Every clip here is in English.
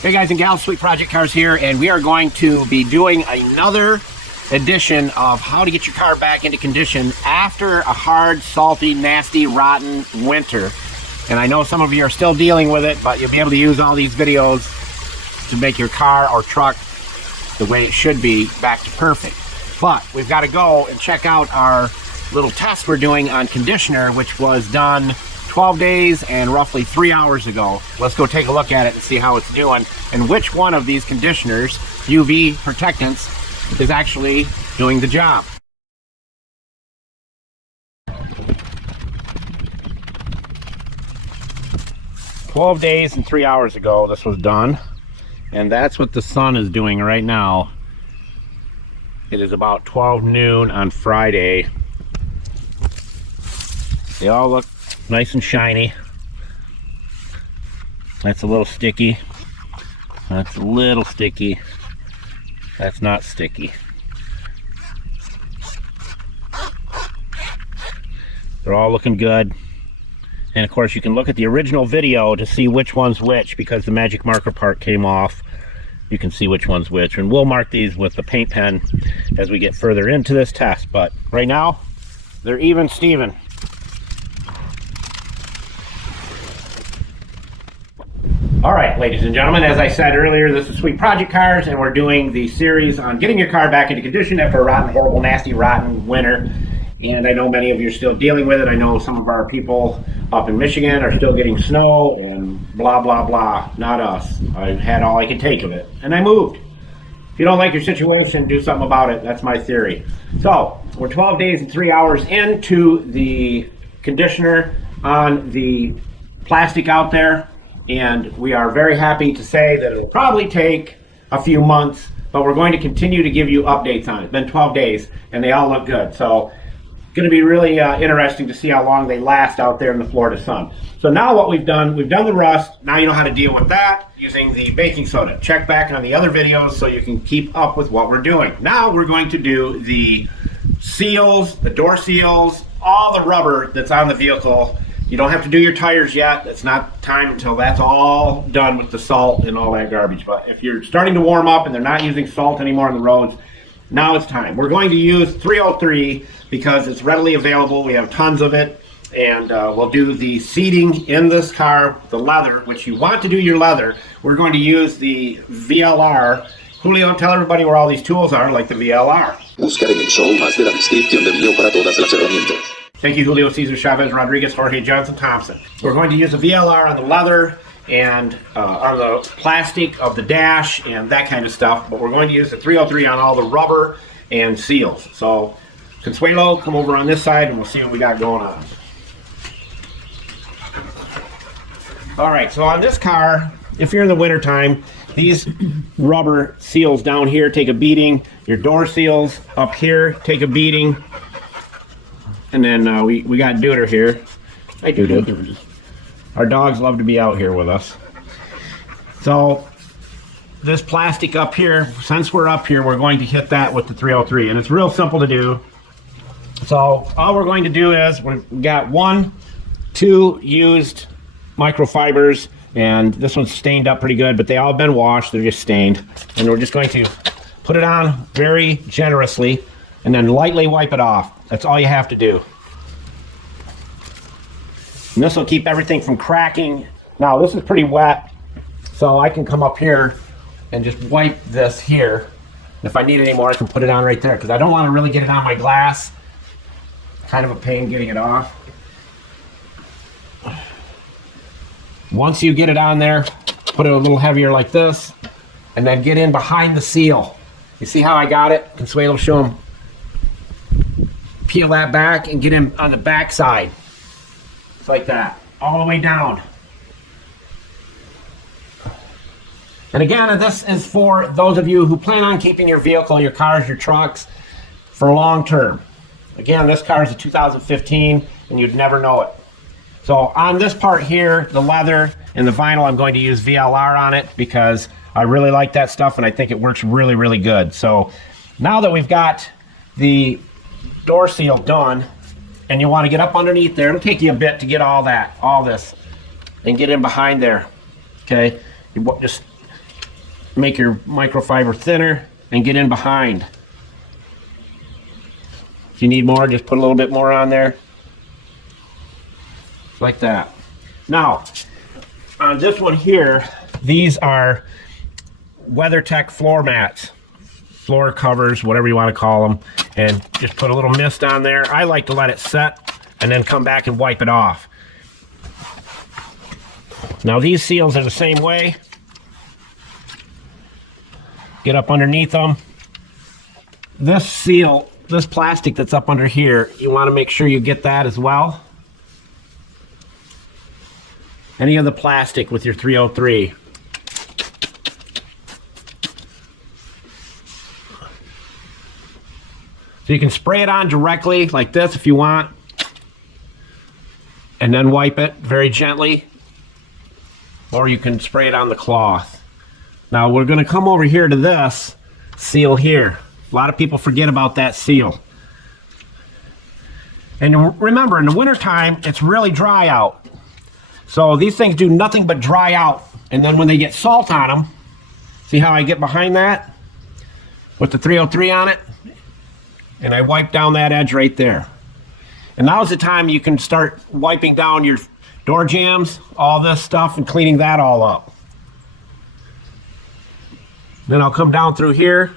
Hey guys and gals, Sweet Project Cars here, and we are going to be doing another edition of how to get your car back into condition after a hard, salty, nasty, rotten winter. And I know some of you are still dealing with it, but you'll be able to use all these videos to make your car or truck the way it should be back to perfect. But we've got to go and check out our little test we're doing on conditioner, which was done 12 days and roughly 3 hours ago. Let's go take a look at it and see how it's doing and which one of these conditioners, UV protectants, is actually doing the job. "12 days and 3 hours ago this was done, and that's what the sun is doing right now. It is about 12 noon on Friday. They all look nice and shiny. That's a little sticky. That's a little sticky. That's not sticky. They're all looking good. And of course you can look at the original video to see which one's which, because the magic marker part came off. You can see which one's which, and we'll mark these with the paint pen as we get further into this test. But right now they're even Steven. All right, ladies and gentlemen, as I said earlier, this is Sweet Project Cars, and we're doing the series on getting your car back into condition after a rotten, horrible, nasty, rotten winter. And I know many of you are still dealing with it. I know some of our people up in Michigan are still getting snow and blah, blah, blah. Not us. I've had all I could take of it, and I moved. If you don't like your situation, do something about it. That's my theory. So, we're 12 days and 3 hours into the conditioner on the plastic out there. And we are very happy to say that it'll probably take a few months, but we're going to continue to give you updates on it. It's been 12 days and they all look good. So it's going to be really interesting to see how long they last out there in the Florida sun. So now what we've done the rust. Now you know how to deal with that using the baking soda. Check back on the other videos so you can keep up with what we're doing. Now we're going to do the seals, the door seals, all the rubber that's on the vehicle. You don't have to do your tires yet. It's not time until that's all done with the salt and all that garbage. But if you're starting to warm up and they're not using salt anymore on the roads, now it's time. We're going to use 303 because it's readily available. We have tons of it. And we'll do the seating in this car, the leather, which you want to do your leather. We're going to use the VLR. Julio, tell everybody where all these tools are, like the VLR. Buscar en el show más de la descripción del video para todas las herramientas. Thank you, Julio, Cesar, Chavez, Rodriguez, Jorge, Johnson, Thompson. We're going to use a VLR on the leather and on the plastic of the dash and that kind of stuff, but we're going to use the 303 on all the rubber and seals. So, Consuelo, come over on this side and we'll see what we got going on. All right, so on this car, if you're in the wintertime, these rubber seals down here take a beating. Your door seals up here take a beating. And then we got Duder here. Hi, Duder. Our dogs love to be out here with us. So this plastic up here, since we're up here, we're going to hit that with the 303. And it's real simple to do. So all we're going to do is we've got 2 used microfibers. And this one's stained up pretty good, but they all have been washed. They're just stained. And we're just going to put it on very generously and then lightly wipe it off. That's all you have to do. And this will keep everything from cracking. Now this is pretty wet, so I can come up here and just wipe this here. And if I need any more, I can put it on right there, because I don't want to really get it on my glass. Kind of a pain getting it off. Once you get it on there, put it a little heavier like this, and then get in behind the seal. You see how I got it? Consuelo, show them. Peel that back and get in on the back side. It's like that, all the way down. And again, this is for those of you who plan on keeping your vehicle, your cars, your trucks for long term. Again, this car is a 2015 and you'd never know it. So on this part here, the leather and the vinyl, I'm going to use VLR on it because I really like that stuff and I think it works really, really good. So now that we've got the door seal done and you want to get up underneath there, it'll take you a bit to get all this and get in behind there. Okay, you just make your microfiber thinner and get in behind. If you need more, just put a little bit more on there. Like that. Now, on this one here, these are WeatherTech floor mats. Floor covers, whatever you want to call them. And just put a little mist on there. I like to let it set and then come back and wipe it off. Now these seals are the same way. Get up underneath them. This seal, this plastic that's up under here, you want to make sure you get that as well. Any of the plastic with your 303. So you can spray it on directly like this if you want, and then wipe it very gently, or you can spray it on the cloth. Now we're going to come over here to this seal here. A lot of people forget about that seal. And remember, in the wintertime, it's really dry out. So these things do nothing but dry out. And then when they get salt on them, see how I get behind that with the 303 on it? And I wipe down that edge right there. And now's the time you can start wiping down your door jambs, all this stuff, and cleaning that all up. Then I'll come down through here.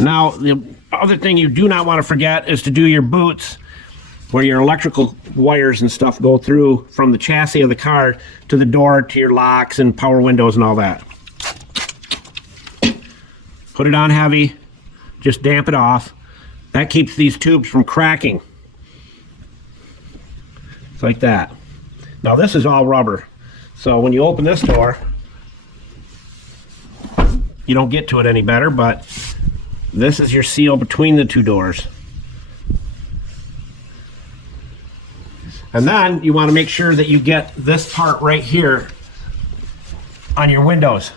Now, the other thing you do not want to forget is to do your boots, where your electrical wires and stuff go through from the chassis of the car to the door, to your locks and power windows and all that. Put it on heavy, just damp it off. That keeps these tubes from cracking. It's like that. Now this is all rubber. So when you open this door, you don't get to it any better, but this is your seal between the two doors. And then you want to make sure that you get this part right here on your windows.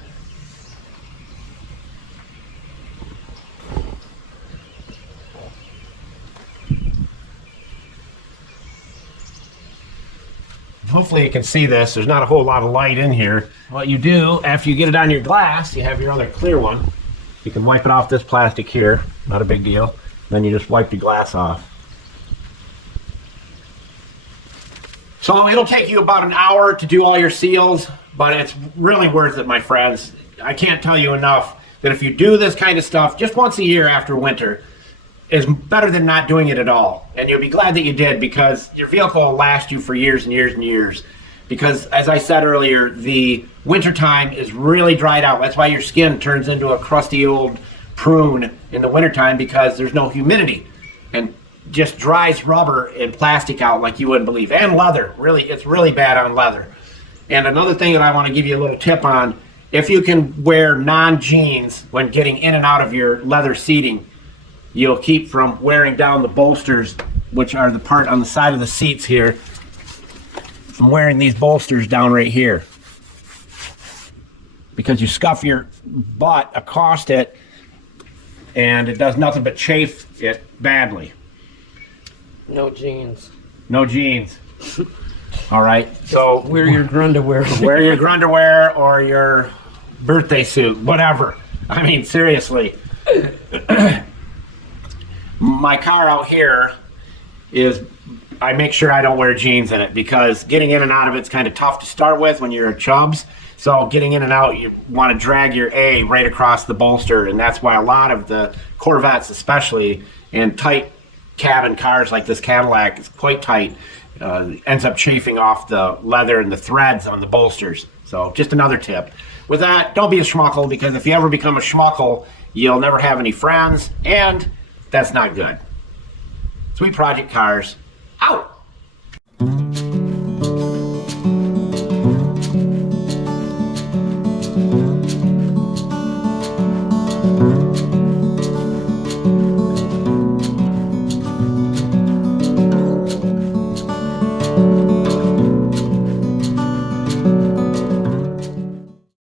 Hopefully you can see this. There's not a whole lot of light in here. What you do, after you get it on your glass, you have your other clear one. You can wipe it off this plastic here. Not a big deal. Then you just wipe your glass off. So it'll take you about an hour to do all your seals, but it's really worth it, my friends. I can't tell you enough that if you do this kind of stuff just once a year after winter, is better than not doing it at all. And you'll be glad that you did, because your vehicle will last you for years and years and years. Because as I said earlier, the winter time is really dried out. That's why your skin turns into a crusty old prune in the wintertime, because there's no humidity and just dries rubber and plastic out like you wouldn't believe. And leather, really, it's really bad on leather. And another thing that I want to give you a little tip on, if you can wear non-jeans when getting in and out of your leather seating, you'll keep from wearing down the bolsters, which are the part on the side of the seats here, from wearing these bolsters down right here. Because you scuff your butt across it, and it does nothing but chafe it badly. No jeans. No jeans. All right, so wear your grunderwear. Wear your grunderwear or your birthday suit, whatever. I mean, seriously. My car out here is, I make sure I don't wear jeans in it, because getting in and out of it's kind of tough to start with when you're a chubs. So getting in and out, you want to drag your A right across the bolster, and that's why a lot of the Corvettes, especially, and tight cabin cars like this Cadillac, is quite tight, ends up chafing off the leather and the threads on the bolsters. So just another tip. With that, don't be a schmuckle, because if you ever become a schmuckle, you'll never have any friends, and that's not good. Sweet Project Cars, out!